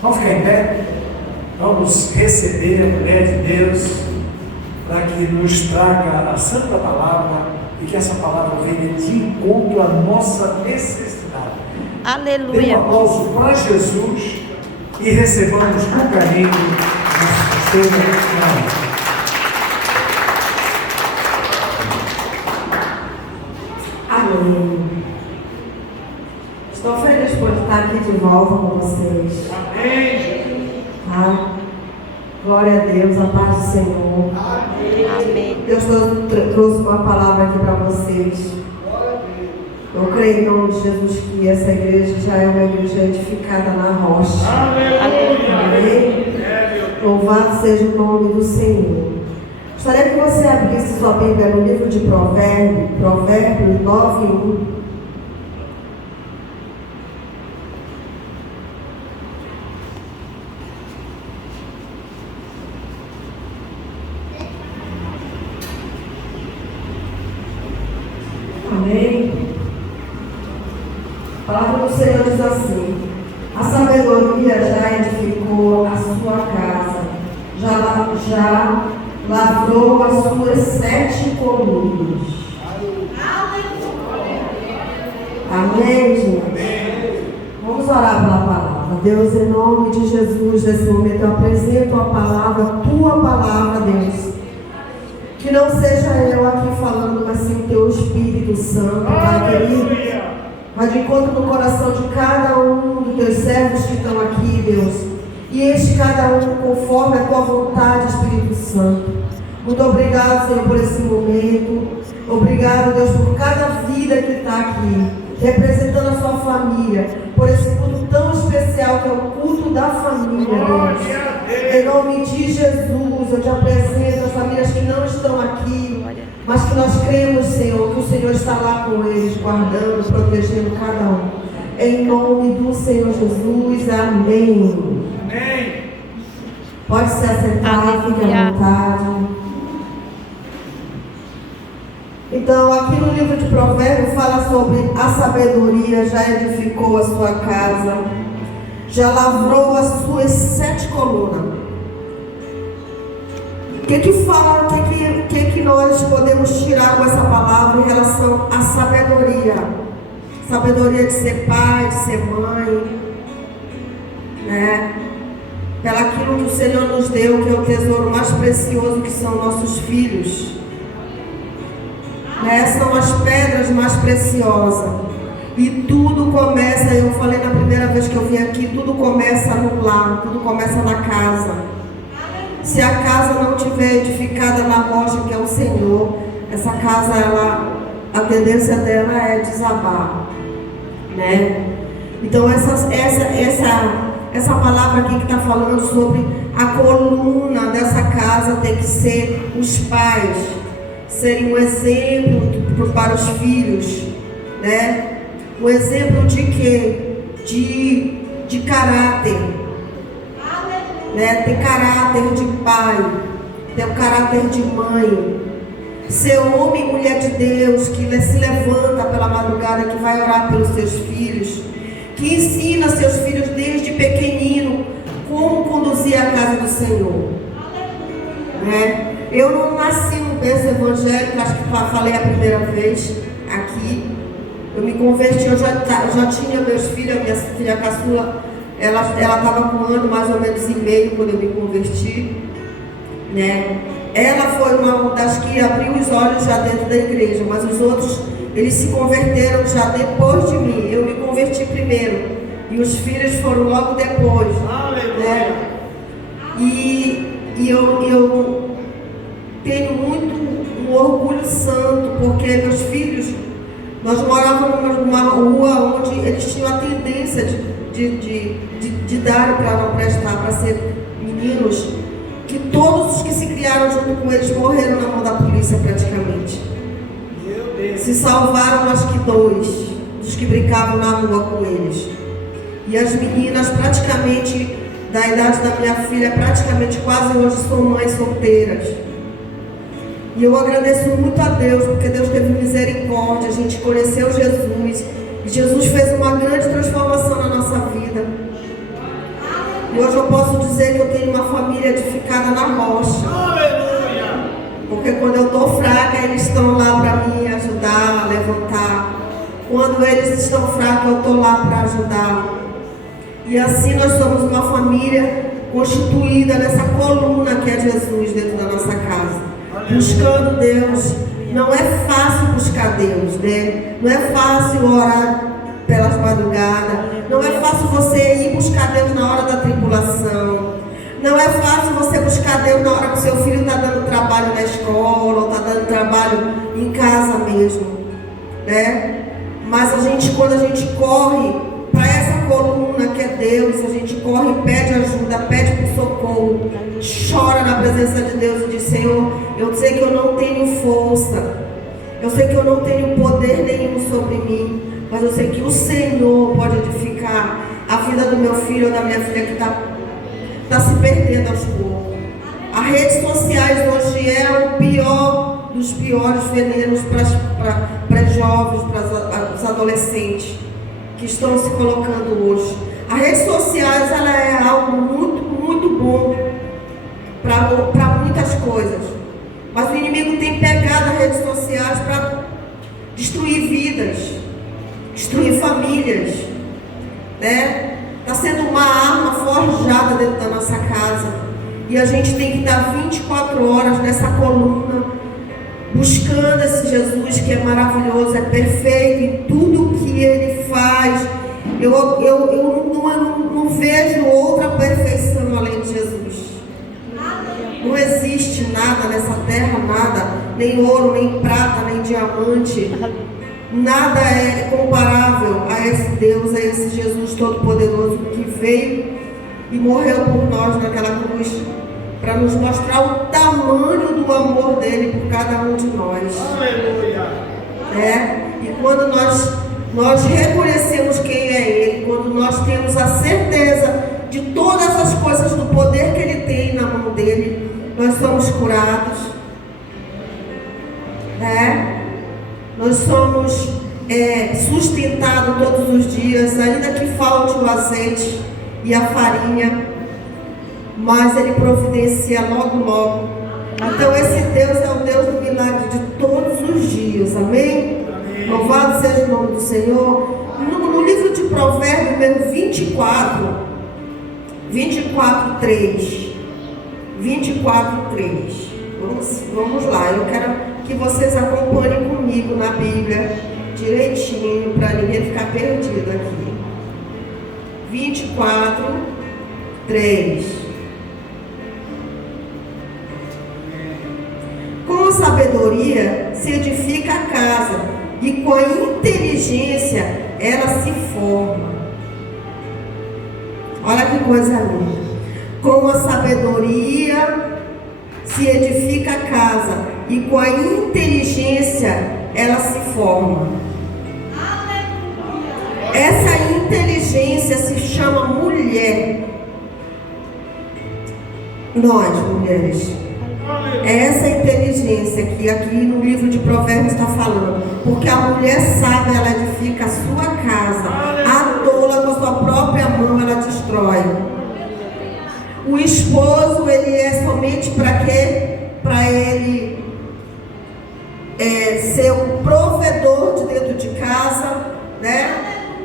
Vamos ficar em pé? Vamos receber a mulher de Deus para que nos traga a santa palavra e que essa palavra venha de encontro à nossa necessidade. Aleluia. Dê um aplauso para Jesus e recebamos com carinho nosso pastor. Amém. Estou feliz por estar aqui de volta com vocês. Amém. Tá? Glória a Deus, a paz do Senhor. Amém. Deus trouxe uma palavra aqui para vocês. Eu creio em nome de Jesus que essa igreja já é uma igreja edificada na rocha. Amém. Louvado seja o nome do Senhor. Gostaria que você abrisse sua Bíblia no livro de Provérbios, Provérbios 9:1. Amém. A palavra do Senhor diz assim: a sabedoria já edificou a sua casa, já lavrou as suas 7 colunas. Amém, gente? Vamos orar pela palavra. Deus, em nome de Jesus, nesse momento eu apresento a palavra, a tua palavra, Deus. Que não seja eu aqui falando, mas sim o teu Espírito Santo, Pai querido. Vai de encontro no coração de cada um dos teus servos que estão aqui, Deus. E enche cada um conforme a tua vontade, Espírito Santo. Muito obrigado, Senhor, por esse momento. Obrigado, Deus, por cada vida que está aqui, representando a sua família, por esse culto tão especial que é o culto da família, Deus. Em nome de Jesus, eu te apresento as famílias que não estão aqui, mas que nós cremos, Senhor, que o Senhor está lá com eles, guardando, protegendo cada um. Em nome do Senhor Jesus, amém. Amém. Pode se assentar, fique à vontade. Então, aqui no livro de Provérbios fala sobre a sabedoria já edificou a sua casa, já lavrou as suas 7 colunas. O que fala, o que nós podemos tirar com essa palavra em relação à sabedoria? Sabedoria de ser pai, de ser mãe, né? Pelaquilo que o Senhor nos deu, que é o tesouro mais precioso, que são nossos filhos. São as pedras mais preciosas. E tudo começa, eu falei na primeira vez que eu vim aqui, tudo começa no lar, tudo começa na casa. Se a casa não estiver edificada na rocha, que é o Senhor, essa casa, a tendência dela é desabar, né? Então essa palavra aqui que está falando sobre a coluna dessa casa tem que ser os pais, serem um exemplo para os filhos, né? Um exemplo de quê? De caráter, né? Ter caráter de pai, ter o caráter de mãe, ser homem e mulher de Deus, que se levanta pela madrugada, que vai orar pelos seus filhos, que ensina seus filhos desde pequenino como conduzir a casa do Senhor, né? Eu não nasci no berço evangélico, acho que falei a primeira vez aqui. Eu me converti, eu já tinha meus filhos, a minha filha caçula, ela estava com 1 ano mais ou menos e meio quando eu me converti, né? Ela foi uma das que abriu os olhos já dentro da igreja, mas os outros, eles se converteram já depois de mim. Eu me converti primeiro e os filhos foram logo depois, né? E eu tenho muito um orgulho santo, porque meus filhos, nós morávamos numa rua onde eles tinham a tendência de dar para não prestar, para ser meninos, que todos os que se criaram junto com eles morreram na mão da polícia praticamente. Se salvaram acho que 2 dos que brincavam na rua com eles. E as meninas praticamente, da idade da minha filha, praticamente quase hoje são mães solteiras. E eu agradeço muito a Deus, porque Deus teve misericórdia, a gente conheceu Jesus, e Jesus fez uma grande transformação na nossa vida. E hoje eu posso dizer que eu tenho uma família edificada na rocha. Aleluia. Porque quando eu estou fraca, eles estão lá para me ajudar a levantar. Quando eles estão fracos, eu estou lá para ajudar. E assim nós somos uma família constituída nessa coluna que é Jesus dentro da nossa casa. Buscando Deus. Não é fácil buscar Deus, né? Não é fácil orar pelas madrugadas. Não é fácil você ir buscar Deus na hora da tribulação. Não é fácil você buscar Deus na hora que o seu filho está dando trabalho na escola, ou está dando trabalho em casa mesmo, né? Mas quando a gente corre para essa coluna que é Deus, a gente corre, pede ajuda, pede por socorro, chora na presença de Deus e diz: Senhor, eu sei que eu não tenho força, eu sei que eu não tenho poder nenhum sobre mim, mas eu sei que o Senhor pode edificar a vida do meu filho ou da minha filha que está se perdendo aos poucos. As redes sociais hoje é o pior dos piores venenos para jovens, para os adolescentes que estão se colocando hoje. As redes sociais, ela é algo muito, muito bom para muitas coisas, mas o inimigo tem pegado as redes sociais para destruir vidas, destruir famílias, né? Está sendo uma arma forjada dentro da nossa casa, e a gente tem que estar 24 horas nessa coluna, buscando esse Jesus que é maravilhoso, é perfeito em tudo que Ele faz. Eu não vejo outra perfeição além de Jesus. Não existe nada nessa terra, nada, nem ouro, nem prata, nem diamante. Nada é comparável a esse Deus, a esse Jesus Todo-Poderoso que veio e morreu por nós naquela cruz, para nos mostrar o tamanho do amor dele por cada um de nós. Aleluia. E quando nós reconhecemos quem é Ele, quando nós temos a certeza de todas as coisas, do poder que Ele tem na mão dele, nós somos curados. Nós somos sustentados todos os dias, ainda que falte o azeite e a farinha, mas Ele providencia logo. Então esse Deus é o Deus do milagre de todos os dias, amém? Louvado seja o nome do Senhor. No livro de Provérbios, mesmo 24:3. Vamos lá, eu quero que vocês acompanhem comigo na Bíblia direitinho, para ninguém ficar perdido aqui. 24:3. Com a sabedoria se edifica a casa, e com a inteligência ela se forma. Olha que coisa linda. Com a sabedoria se edifica a casa, e com a inteligência ela se forma. Essa inteligência se chama mulher. Nós, mulheres. É essa inteligência que aqui no livro de Provérbios está falando. Porque a mulher sábia, ela edifica a sua casa. A tola, com a sua própria mão, ela destrói. O esposo, ele é somente para quê? Para ele ser o provedor de dentro de casa, né?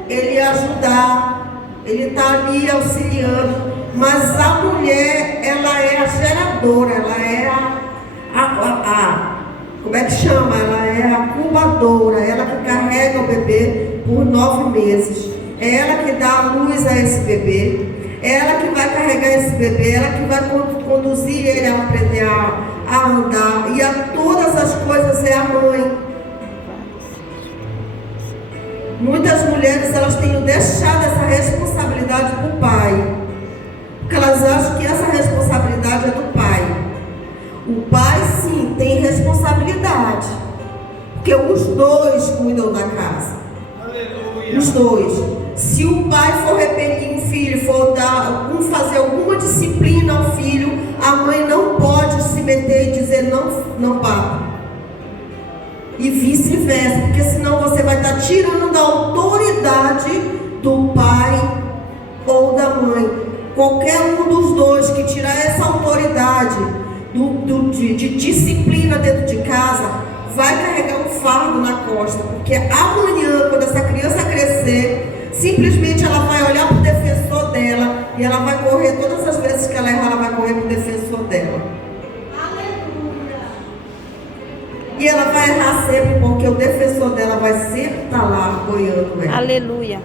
Ele ajudar, ele está ali auxiliando. Mas a mulher, ela é a geradora, ela é como é que chama? Ela é a incubadora, ela que carrega o bebê por 9 meses. É ela que dá a luz a esse bebê. É ela que vai carregar esse bebê, ela que vai conduzir ele a aprender a andar. E a todas as coisas é a mãe. Muitas mulheres, elas têm deixado essa responsabilidade para o pai. Porque elas acham que essa responsabilidade é do pai. O pai, sim, tem responsabilidade. Porque os dois cuidam da casa. Aleluia. Os dois. Se o pai for repelir um filho, for fazer alguma disciplina ao filho, a mãe não pode se meter e dizer não bata. E vice-versa, porque senão você vai estar tirando a autoridade do pai ou da mãe. qualquer um dos dois que tirar essa autoridade de disciplina dentro de casa, vai carregar um fardo na costa, porque amanhã, quando essa criança crescer, simplesmente ela vai olhar para o defensor dela e ela vai correr, todas as vezes que ela errar, ela vai correr para o defensor dela. E ela vai errar sempre, porque o defensor dela vai sempre estar lá apoiando ela. Aleluia.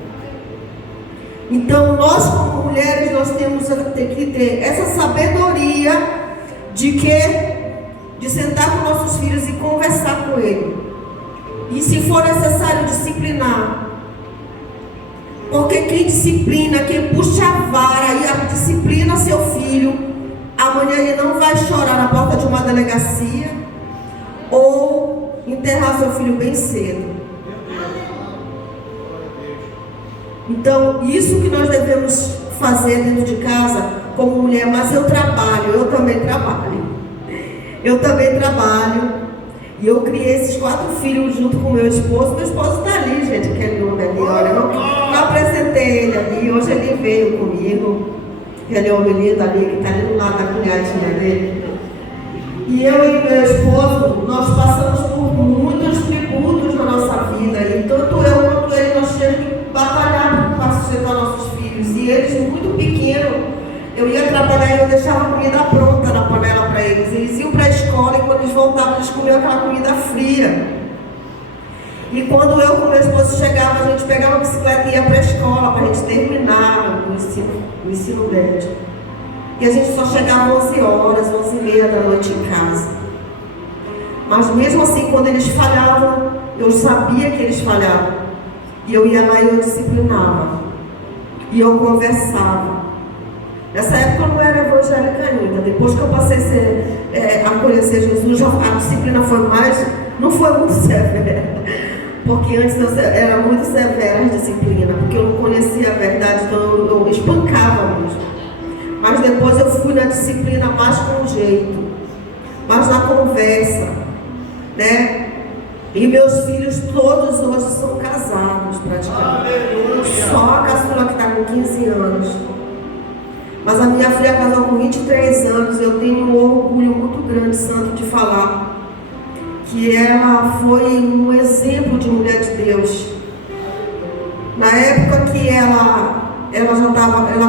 Então nós como mulheres, nós temos que ter essa sabedoria de sentar com nossos filhos e conversar com eles. E se for necessário disciplinar. Porque quem disciplina, quem puxa a vara e disciplina seu filho, amanhã ele não vai chorar na porta de uma delegacia ou enterrar seu filho bem cedo. Então, isso que nós devemos fazer dentro de casa como mulher. Mas eu também trabalho. E eu criei esses 4 filhos junto com meu esposo. Meu esposo está ali, gente, aquele homem ali. Olha, eu apresentei ele ali. Hoje ele veio comigo. Aquele homem lindo ali, que está ali do lado da cunhadinha dele. E eu e meu esposo, nós passamos por muitos tributos na nossa vida. E tanto eu quanto ele, nós tínhamos que batalhar para sustentar nossos filhos. E eles, muito pequenos, eu ia trabalhar e eu deixava a comida pronta na panela para eles. Eles iam para a escola e quando eles voltavam, eles comiam aquela comida fria. E quando eu com meu esposo chegava, a gente pegava a bicicleta e ia para a escola para a gente terminar o ensino médio. E a gente só chegava 11 horas, 11h30 da noite em casa. Mas mesmo assim, quando eles falhavam, eu sabia que eles falhavam. E eu ia lá e eu disciplinava. E eu conversava. Nessa época eu não era evangélica ainda. Depois que eu passei a conhecer Jesus, a disciplina não foi muito severa. Porque antes eu era muito severa a disciplina. Porque eu não conhecia a verdade, então eu espancava mesmo. Mas depois eu fui na disciplina mais com jeito, mais na conversa, né? E meus filhos todos hoje são casados praticamente. Aleluia. Só a caçula que está com 15 anos. Mas a minha filha casou com 23 anos. Eu tenho um orgulho muito grande, santo, de falar que ela foi um exemplo de mulher de Deus. Na época que ela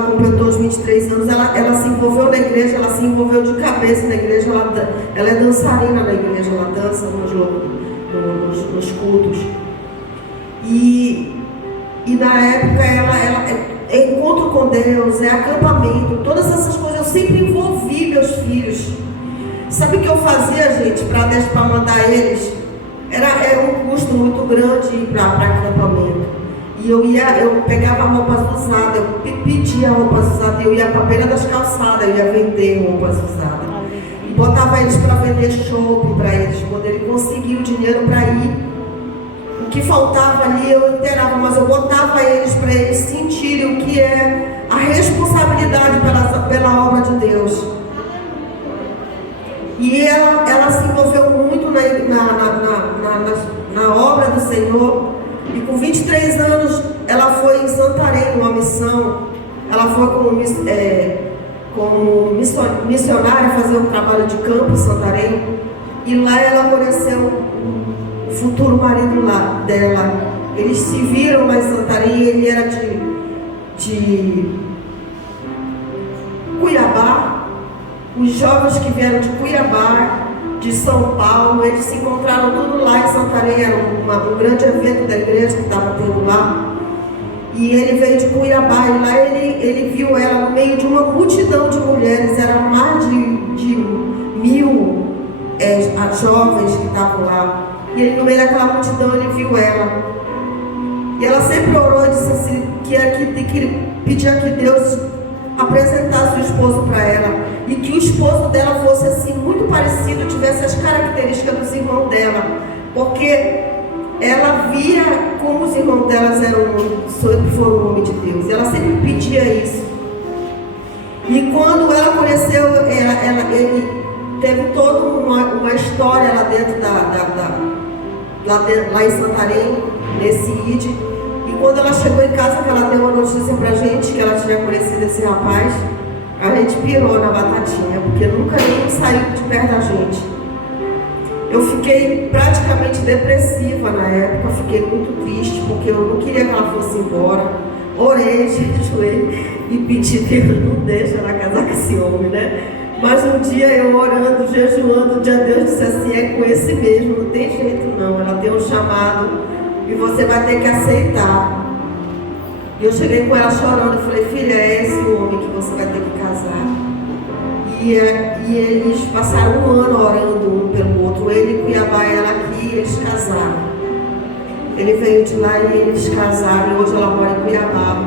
completou os 23 anos, ela se envolveu na igreja, ela se envolveu de cabeça na igreja, ela é dançarina na igreja, ela dança nos cultos. E na época ela é encontro com Deus, é acampamento, todas essas coisas, eu sempre envolvi meus filhos. Sabe o que eu fazia, gente, para mandar eles? Era um custo muito grande ir para acampamento. E eu pegava roupas usadas, eu pedia roupas usadas, eu ia para a beira das calçadas, eu ia vender roupas usadas. E botava eles para vender chopp, para eles poderem conseguir o dinheiro para ir. O que faltava ali eu inteirava, mas eu botava eles para eles sentirem o que é a responsabilidade pela obra de Deus. E ela se envolveu muito na obra do Senhor. E com 23 anos, ela foi em Santarém, numa missão. Ela foi como missionária fazer um trabalho de campo em Santarém. E lá ela conheceu o futuro marido dela. Eles se viram lá em Santarém. Ele era de Cuiabá. Os jovens que vieram de Cuiabá, de São Paulo, eles se encontraram tudo lá em Santarém. Era um grande evento da igreja que estava tendo lá. E ele veio de Cuiabá e lá ele viu ela no meio de uma multidão de mulheres. Era mais de 1000 jovens que estavam lá. E ele, no meio daquela multidão, ele viu ela. E ela sempre orou e disse assim, que pedia que Deus apresentasse o esposo para ela. E que o esposo dela fosse assim, muito parecido, tivesse as características dos irmãos dela. Porque ela via como os irmãos delas sempre foram homens de Deus. E ela sempre pedia isso. E quando ela conheceu, ele teve toda uma história lá dentro lá em Santarém, nesse ID. E quando ela chegou em casa, que ela deu uma notícia pra gente, que ela tinha conhecido esse rapaz, a gente pirou na batatinha, porque nunca nem saiu de perto da gente. Eu fiquei praticamente depressiva na época, fiquei muito triste, porque eu não queria que ela fosse embora. Orei, jejuei e pedi, Deus, não deixa ela casar com esse homem, né? Mas um dia eu orando, jejuando, um dia Deus disse assim, é com esse mesmo, não tem jeito não, ela tem um chamado e você vai ter que aceitar. E eu cheguei com ela chorando, eu falei, filha, é esse homem que você vai ter que casar. E eles passaram um ano orando um pelo outro, ele em Cuiabá, ela aqui, eles casaram. Ele veio de lá e eles casaram, e hoje ela mora em Cuiabá.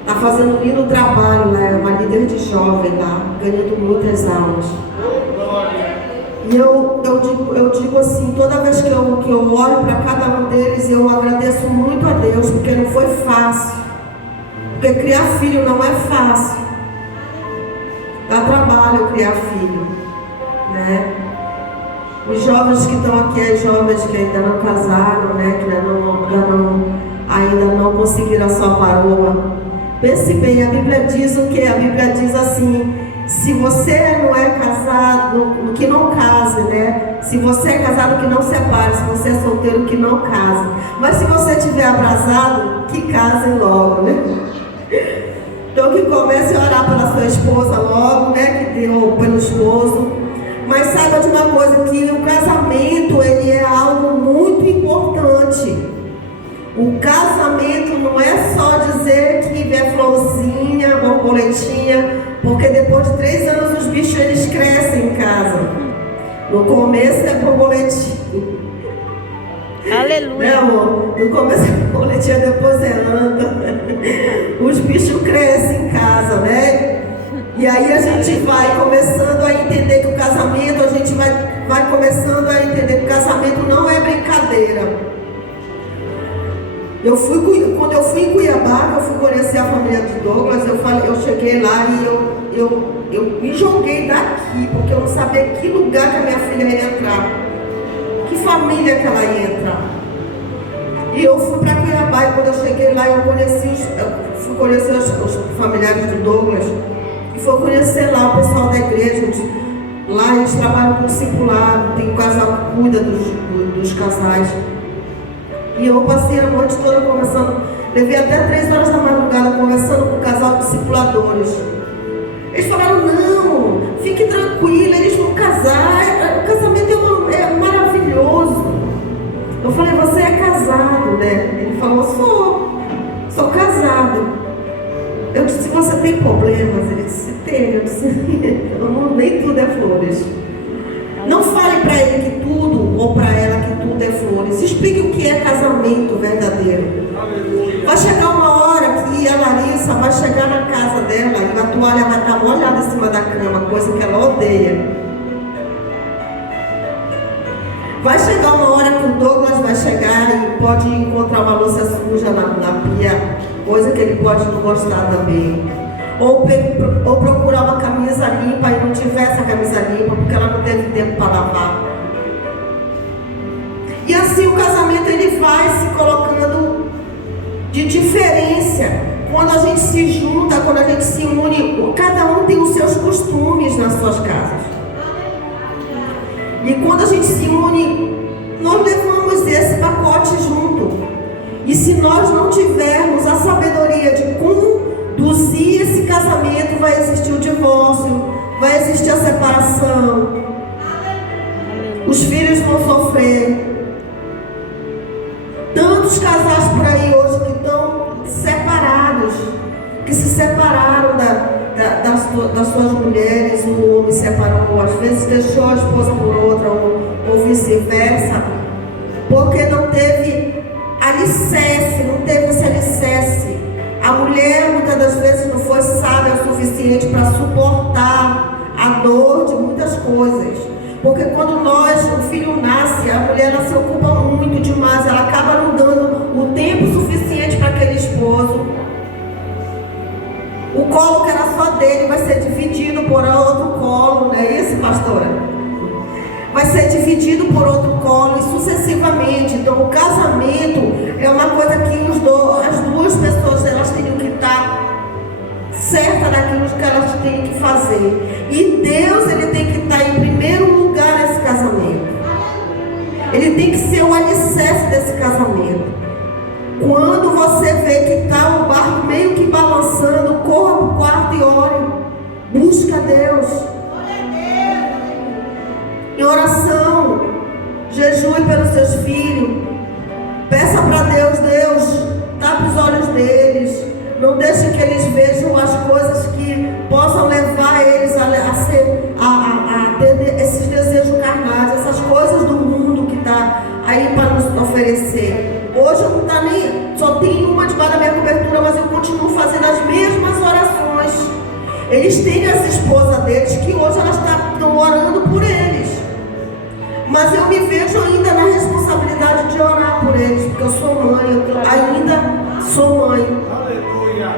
Está fazendo um lindo trabalho lá, é uma líder de jovem lá, ganhando muitas almas. E eu digo assim, toda vez que eu olho para cada um deles, eu agradeço muito a Deus, porque não foi fácil. Porque criar filho não é fácil. Dá trabalho criar filho, né? Os jovens que estão aqui, as jovens que ainda não casaram, né? Que ainda não conseguiram a sua parola. Pense bem, a Bíblia diz o quê? A Bíblia diz assim, se você não é casado, que não case, né? Se você é casado, que não separe. Se você é solteiro, que não case. Mas se você estiver abrasado, que casem logo, né? Então que comece a orar pela sua esposa logo, né? Que deu pelo esposo. Mas saiba de uma coisa, que o casamento, ele é algo muito importante. O casamento não é só dizer que é florzinha, borboletinha, porque depois de 3 anos os bichos eles crescem em casa. No começo é borboletinha. Aleluia. Né, amor? No começo é borboletinha, depois é anta. Os bichos crescem em casa, né? E aí a gente vai começando a entender que o casamento, a gente vai começando a entender que o casamento não é brincadeira. Quando eu fui em Cuiabá, eu fui conhecer a família de Douglas, eu cheguei lá e eu me joguei daqui, porque eu não sabia que lugar que a minha filha ia entrar, que família que ela ia entrar. E eu fui para Cuiabá e quando eu cheguei lá, eu fui conhecer os familiares de Douglas e fui conhecer lá o pessoal da igreja. Lá eles trabalham com discipulado, tem um casal que cuida dos casais. E eu passei a noite toda conversando, levei até 3 horas da madrugada conversando com o casal de discipuladores. Eles falaram, não, fique tranquila, eles vão casar, o casamento é maravilhoso. Eu falei, você é casado, né? Ele falou, sou casado. Eu disse, você tem problemas? Ele disse, tem. Eu disse, nem tudo é flores. Não fale para ele que tudo, ou para ela que tudo é flores. Explique o que é casamento verdadeiro. Vai chegar uma hora que a Larissa vai chegar na casa dela e a toalha vai estar molhada em cima da cama, coisa que ela odeia. Vai chegar uma hora que o Douglas vai chegar e pode encontrar uma louça suja na pia, coisa que ele pode não gostar também. Ou procurar uma camisa limpa e não tiver essa camisa limpa porque ela não teve tempo para lavar. E assim o casamento ele vai se colocando de diferença. Quando a gente se junta, quando a gente se une, cada um tem os seus costumes nas suas casas. E quando a gente se une, nós levamos esse pacote junto. E se nós não tivermos a sabedoria de conduzir esse casamento, vai existir o divórcio, vai existir a separação. Os filhos vão sofrer. Tantos casais por aí hoje que estão separados, que se separaram das suas mulheres, o homem separou, às vezes deixou a esposa por outra, ou vice-versa, porque não teve alicerce, não teve esse alicerce. A mulher muitas das vezes não foi sábia o suficiente para suportar a dor de muitas coisas. Porque quando o filho nasce, a mulher ela se ocupa muito demais, ela acaba não dando o tempo suficiente para aquele esposo. O colo que era só dele vai ser dividido por outro colo, não é isso, pastora? Vai ser dividido por outro colo e sucessivamente. Então o casamento é uma coisa que as duas pessoas elas teriam que estar certas naquilo que elas têm que fazer. E Deus ele tem que estar em primeiro lugar nesse casamento. Ele tem que ser o alicerce desse casamento. Quando você vê que está o barco meio que balançando, corra para o quarto e ore. Busca Deus. Em oração, jejue pelos seus filhos. Peça para Deus, tape os olhos deles. Não deixe que eles vejam as coisas que possam levar eles a ter esses desejos carnais, essas coisas do mundo que está aí para nos oferecer. Hoje não está nem, só tem uma debaixo da minha cobertura, mas eu continuo fazendo as mesmas orações. Eles têm as esposas deles que hoje elas estão orando por eles. Mas eu me vejo ainda na responsabilidade de orar por eles, porque eu sou mãe, eu ainda sou mãe. Aleluia.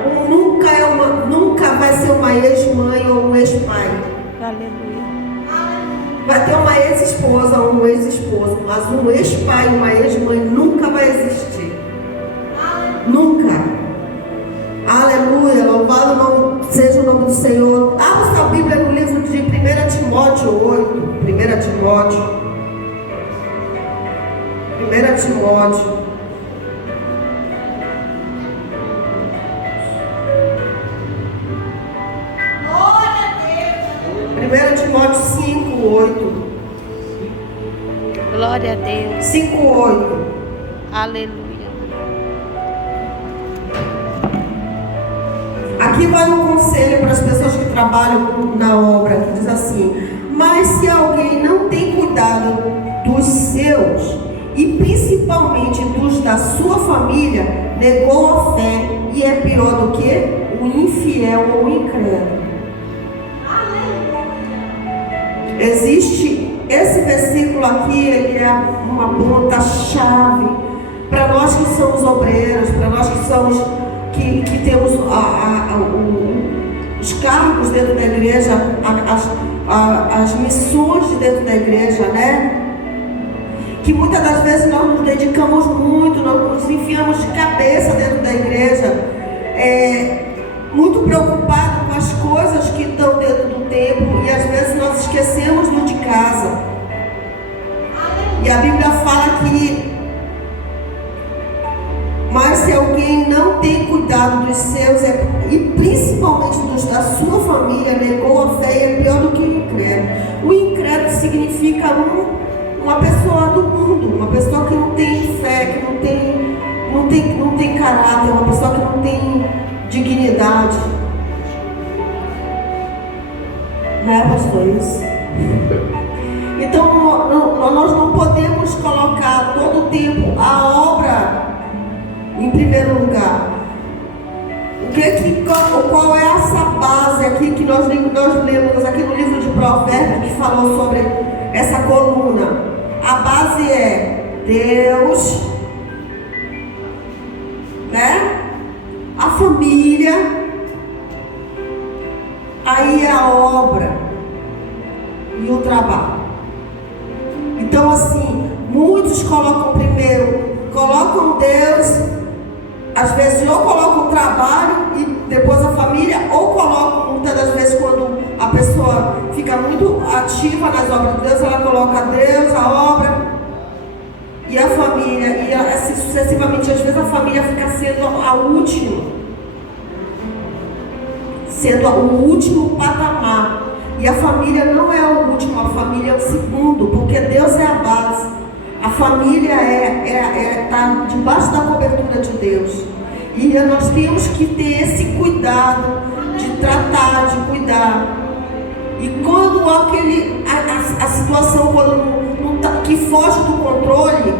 Nunca vai ser uma ex-mãe ou um ex-pai. Aleluia. Vai ter uma ex-esposa ou um ex-esposo, mas um ex-pai e uma ex-mãe nunca vai existir. Nunca. Aleluia. Louvado seja o nome do Senhor. Abra sua Bíblia no livro de 1 Timóteo 8. 1 Timóteo. Timóteo 5, 8. Glória a Deus. 5, 8. Aleluia. Aqui vai um conselho para as pessoas que trabalham na obra, que diz assim: mas se alguém não tem cuidado dos seus, e principalmente dos da sua família, negou a fé e é pior do que o infiel ou o incrédulo. Existe esse versículo aqui, ele é uma ponta-chave para nós que somos obreiros, para nós que somos que temos os cargos dentro da igreja, as missões de dentro da igreja, né? Que muitas das vezes nós nos dedicamos muito, nós nos enfiamos de cabeça dentro da igreja, muito preocupados com as coisas que estão dentro do templo, e às vezes nós esquecemos do de casa. E a Bíblia fala que, mas se alguém não tem cuidado dos seus, e principalmente dos da sua família, negou a fé, é pior do que o incrédulo. O incrédulo significa uma pessoa do mundo, uma pessoa que não tem fé, que não tem caráter, uma pessoa que não tem dignidade. Não é, pastor, isso? Então nós não podemos colocar todo o tempo a obra em primeiro lugar. Qual é essa base aqui que nós lemos aqui no livro de Provérbios, que falou sobre essa coluna? A base é Deus, né? A família, aí a obra e o trabalho. Então assim, muitos colocam Deus, às vezes ou colocam o trabalho e depois a família, ou colocam, muitas das vezes, quando a pessoa fica muito ativa nas obras de Deus, ela coloca Deus, a obra e a família, e assim sucessivamente. Às vezes a família fica sendo o último patamar, e a família não é o último, a família é o segundo, porque Deus é a base. A família está debaixo da cobertura de Deus. E nós temos que ter esse cuidado de tratar, de cuidar. E quando a situação que foge do controle,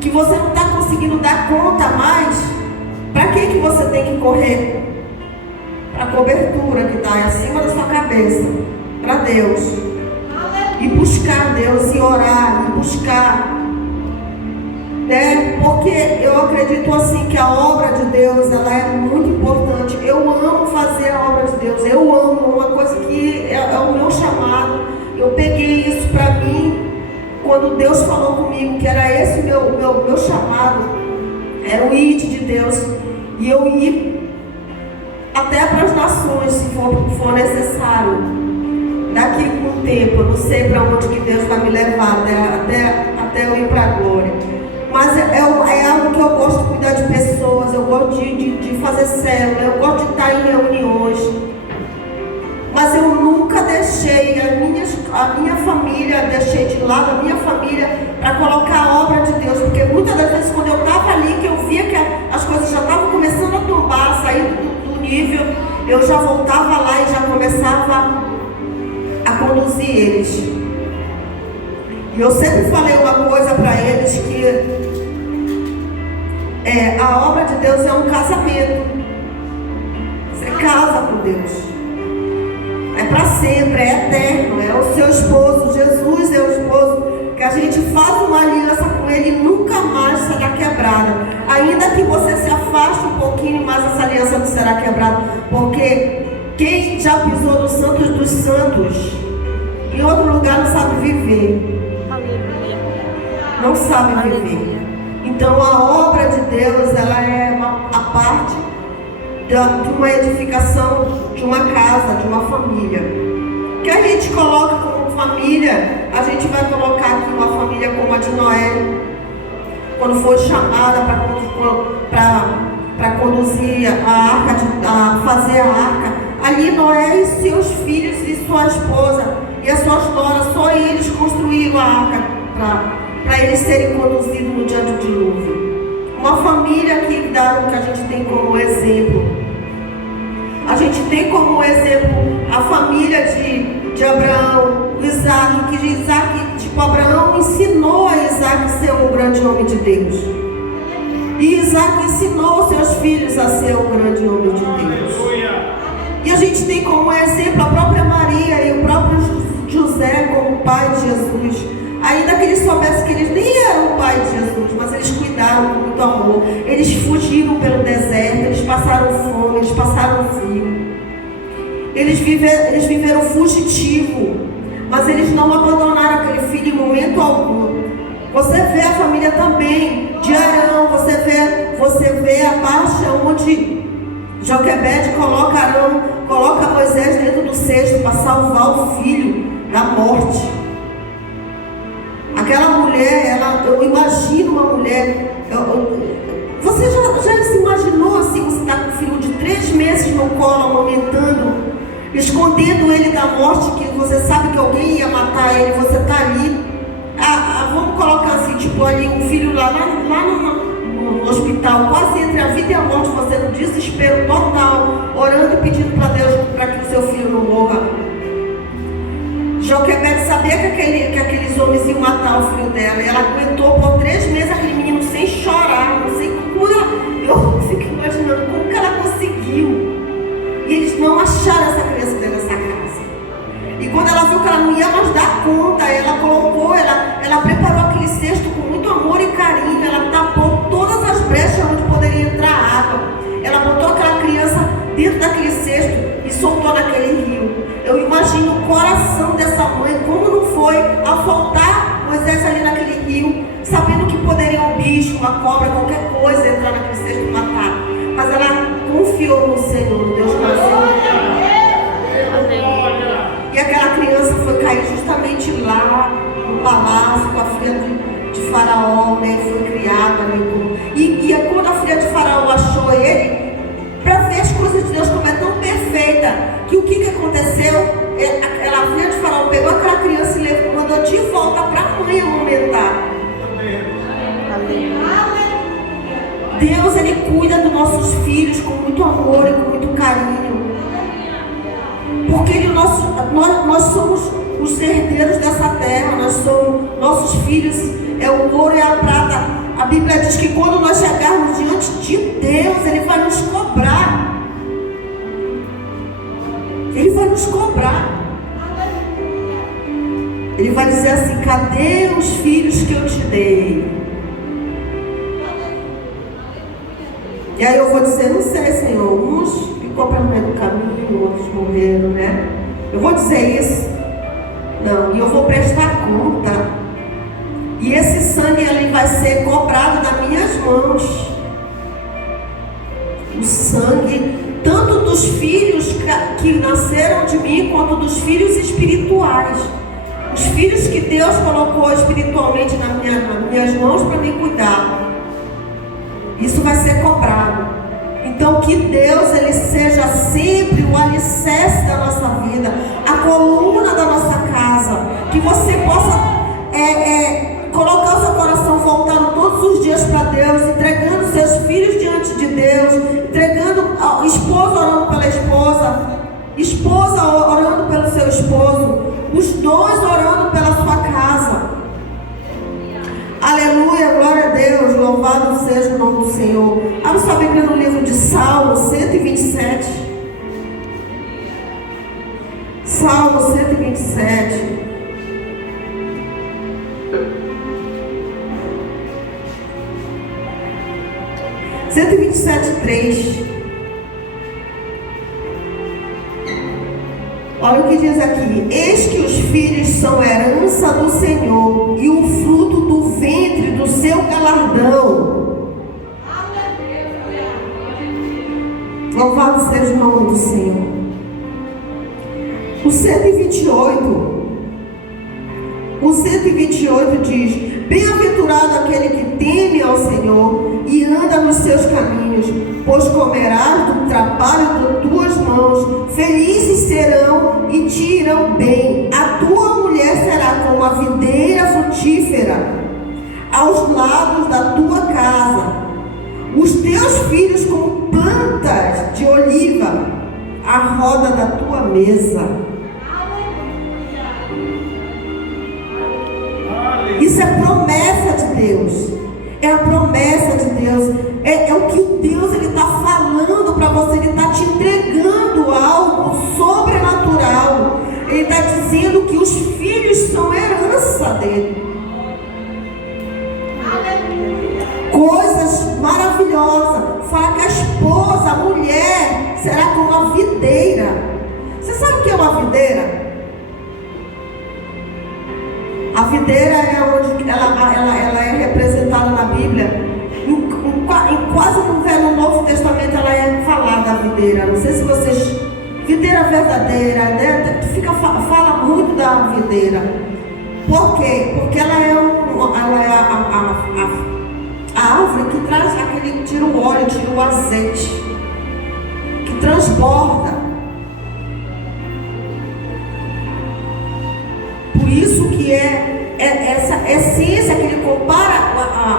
que você não está conseguindo dar conta mais, para que você tem que correr? Para a cobertura que está acima da sua cabeça, para Deus. E buscar Deus, e orar, e buscar, né? Porque eu acredito assim que a obra de Deus, ela é muito importante. Eu amo fazer a obra de Deus, eu amo, uma coisa que é o meu chamado. Eu peguei isso para mim quando Deus falou comigo que era esse o meu chamado. Era o id de Deus. E eu ir até para as nações, se for necessário. Daqui com o tempo, eu não sei para onde que Deus vai me levar, até eu ir para a glória. Mas é algo que eu gosto de cuidar de pessoas, eu gosto de fazer célula, eu gosto de estar em reuniões. Mas eu nunca deixei a minha família, deixei de lado a minha família para colocar a obra de Deus. Porque muitas das vezes quando eu estava ali, que eu via que as coisas já estavam começando a tombar, sair do nível, eu já voltava lá e já começava a conduzir eles. E eu sempre falei uma coisa para eles, que a obra de Deus é um casamento. Você casa com Deus. É para sempre, é eterno, é o seu esposo. Jesus é o esposo que a gente faz uma aliança com ele e nunca mais será quebrada. Ainda que você se afaste um pouquinho mais, essa aliança não será quebrada. Porque quem já pisou no Santos dos Santos, em outro lugar não sabe viver. Aleluia. Não sabe viver. Então a obra de Deus, ela é a parte de uma edificação, de uma casa, de uma família. Que a gente coloca como família, a gente vai colocar aqui uma família como a de Noé, quando foi chamada para conduzir a arca, a fazer a arca. Ali Noé e seus filhos e sua esposa e as suas noras, só eles construíram a arca para eles serem conduzidos no dia do dilúvio. Uma família que a gente tem como exemplo. A gente tem como exemplo a família de Abraão, Isaac, que Isaac, Abraão ensinou a Isaac a ser um grande homem de Deus. E Isaac ensinou seus filhos a ser um grande homem de Deus. E a gente tem como exemplo a própria Maria e o próprio José como pai de Jesus. Ainda que eles soubessem que eles nem eram o pai de Jesus, mas eles cuidaram com muito amor. Eles fugiram pelo deserto, eles passaram fome, eles passaram frio. Eles viveram fugitivo, mas eles não abandonaram aquele filho em momento algum. Você vê a família também de Arão, você vê a parte onde Joquebede coloca Moisés dentro do cesto para salvar o filho da morte. Aquela mulher, eu imagino uma mulher. Você já se imaginou assim, você está com um filho de 3 meses no colo, amamentando, escondendo ele da morte, que você sabe que alguém ia matar ele, você está ali. Vamos colocar assim, tipo ali, um filho lá no hospital, quase entre a vida e a morte, você no desespero total, orando e pedindo para Deus para que o seu filho não morra. Joquebede sabia que aqueles homens iam matar o filho dela, e ela aguentou por 3 meses aquele menino sem chorar. Não sei como eu fico imaginando como que ela conseguiu. E eles não acharam essa criança dentro dessa casa. E quando ela viu que ela não ia mais dar conta, ela preparou aquele cesto com muito amor e carinho. Ela tapou todas as brechas onde poderia entrar água. Ela botou aquela criança dentro daquele cesto e soltou naquele rio. Eu imagino o coração dessa mãe, como não foi ao soltar Moisés ali naquele rio, sabendo que poderia um bicho, uma cobra, qualquer coisa entrar naquele cesto e matar. Mas ela confiou no Senhor, no Deus Senhor. E aquela criança foi cair justamente lá no palácio com a filha de Faraó, né? Foi criada ali. E quando a filha de Faraó achou ele, para ver as coisas de Deus como é tão perfeita, que o que aconteceu? A filha de Faraó pegou aquela criança e mandou de volta para a mãe amamentar. Deus, Ele cuida dos nossos filhos com muito amor e com muito carinho. Porque nós somos os herdeiros dessa terra, nossos filhos é o ouro e a prata. A Bíblia diz que quando nós chegarmos diante de Deus, Ele vai nos cobrar. Ele vai nos cobrar. Ele vai dizer assim: cadê os filhos que eu te dei? E aí eu vou dizer: não sei, Senhor, uns ficou pelo meio do caminho, outros morreram, né? Eu vou dizer isso? Não, e eu vou prestar conta. E esse sangue ali vai ser cobrado das minhas mãos. o sangue, tanto dos filhos que nasceram de mim, quanto dos filhos espirituais. Os filhos que Deus colocou espiritualmente nas minhas mãos para me cuidar. Isso vai ser cobrado. Então que Deus ele seja sempre o alicerce da nossa vida, a coluna da nossa casa. Que você possa colocar o seu coração voltado todos os dias para Deus, entregando seus filhos diante de Deus, entregando a esposa orando pela esposa orando pelo seu esposo, os dois orando pela sua casa. Aleluia, glória a Deus, louvado seja o nome do Senhor. Abra sua Bíblia no livro de Salmo 127. Salmo 127. (127:3). Olha o que diz aqui: eis que os filhos são herança do Senhor, e o fruto do ventre do seu galardão. Louvado seja o nome do Senhor. O 128 diz: bem-aventurado aquele que teme ao Senhor e anda nos seus caminhos, pois comerás do trabalho de tuas mãos. Felizes serão e te irão bem. A tua mulher será como a videira frutífera aos lados da tua casa, os teus filhos como plantas de oliva à roda da tua mesa. Isso é promessa de Deus. É a promessa de Deus. É o que Deus está falando para você. Ele está te entregando algo sobrenatural. Ele está dizendo que os filhos são herança dele. Coisas maravilhosas. Fala que a esposa, a mulher, será como uma videira. Você sabe o que é uma videira? A videira é onde ela é representada na Bíblia. Quase no Velho e Novo Testamento ela é falada, a videira. Não sei se vocês... Videira verdadeira, né? Fala muito da videira. Por quê? Porque ela é a árvore que traz aquele... Tira o óleo, tira o azeite, que transborda. Por isso que é essa essência que ele compara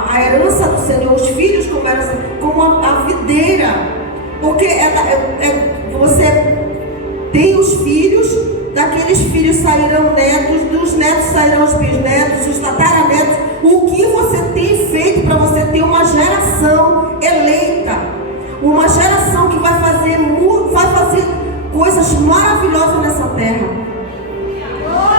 a herança do Senhor, os filhos como a videira. Porque você tem os filhos, daqueles filhos sairão netos, dos netos sairão os bisnetos, os tataranetos. O que você tem feito para você ter uma geração eleita, uma geração que vai fazer coisas maravilhosas nessa terra?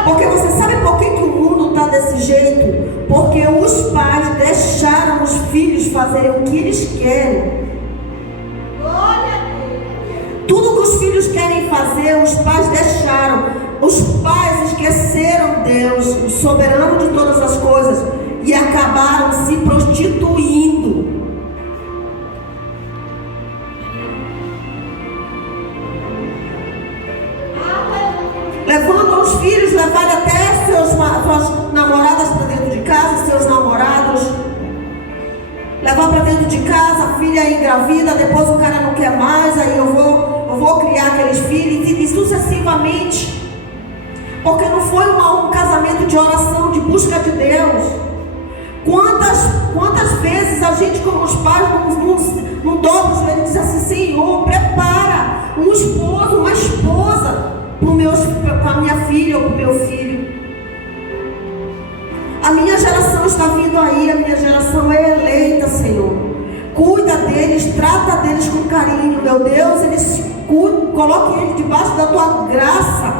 Porque você sabe por que o mundo está desse jeito? Porque os pais deixaram os filhos fazerem o que eles querem. Tudo que os filhos querem fazer, os pais deixaram. Os pais esqueceram Deus, o soberano de todas as coisas, e acabaram se prostituindo. Levando os filhos, levando até suas namoradas para dentro de casa, seus namorados. Levar para dentro de casa, a filha engravida, depois o cara não quer mais, aí eu vou criar aqueles filhos, e sucessivamente. Porque não foi um casamento de oração, de busca de Deus. Quantas vezes a gente, como os pais, não dobra o joelho e diz assim: Senhor, prepara um esposo, uma esposa para a minha filha ou para o meu filho. A minha geração está vindo aí, a minha geração é eleita, Senhor. Cuida deles, trata deles com carinho, meu Deus. Coloque eles debaixo da tua graça,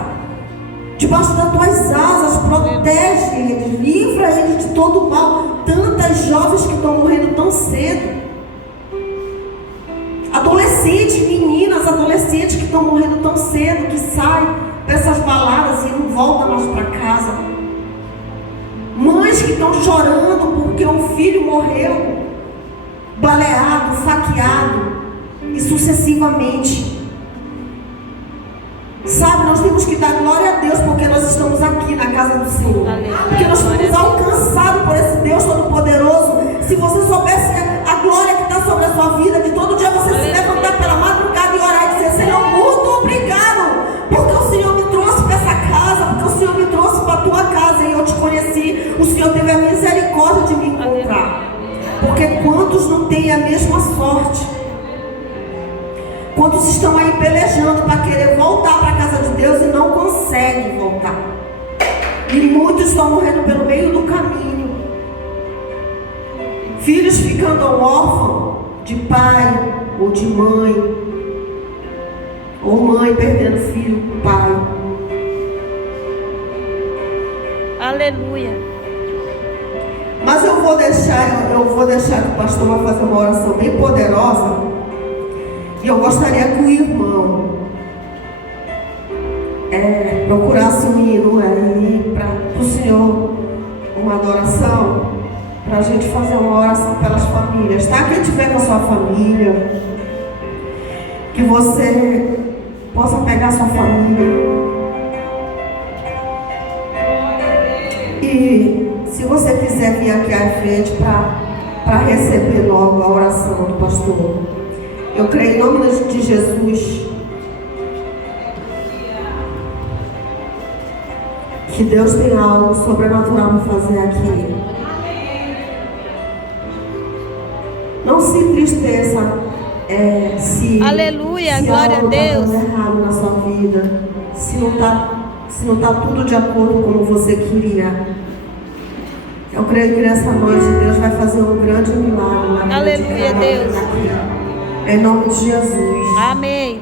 debaixo das tuas asas, protege eles, livra eles de todo mal. Tantas jovens que estão morrendo tão cedo, adolescentes, meninas, adolescentes que estão morrendo tão cedo, que saem dessas baladas e não voltam mais para casa. Mães que estão chorando porque um filho morreu, baleado, faqueado, e sucessivamente. Sabe, nós temos que dar glória a Deus porque nós estamos aqui na casa do Senhor. Aleluia. Porque nós fomos Glória a alcançados por esse Deus Todo-Poderoso. Se você soubesse a glória que está sobre a sua vida, de todo dia você se levantar pela madrugada e orar e dizer: Senhor, muito obrigado, porque o Senhor me trouxe para essa casa, porque o Senhor me trouxe para a tua casa e eu te conheci. O Senhor teve a misericórdia de me encontrar. Porque quantos não têm a mesma sorte? Quantos estão aí pelejando para querer voltar para a casa de Deus e não conseguem voltar? E muitos estão morrendo pelo meio do caminho. Filhos ficando órfãos de pai ou de mãe. Ou mãe perdendo filho com pai. Aleluia. Mas eu vou deixar que o pastor vai fazer uma oração bem poderosa. E eu gostaria que o irmão procurasse um hino aí para o Senhor, uma adoração, para a gente fazer uma oração pelas famílias, tá? Quem estiver com a sua família, que você possa pegar a sua família. E se você quiser vir aqui à frente para receber logo a oração do pastor. Eu creio em nome de Jesus que Deus tem algo sobrenatural para fazer aqui. Não se entristeça se Aleluia, se glória algo a Deus. está errado na sua vida, se não está tudo de acordo como você queria. Eu creio que nessa noite Deus vai fazer um grande milagre na vida de Aleluia, cada um Deus. aqui. Em nome de Jesus. Amém.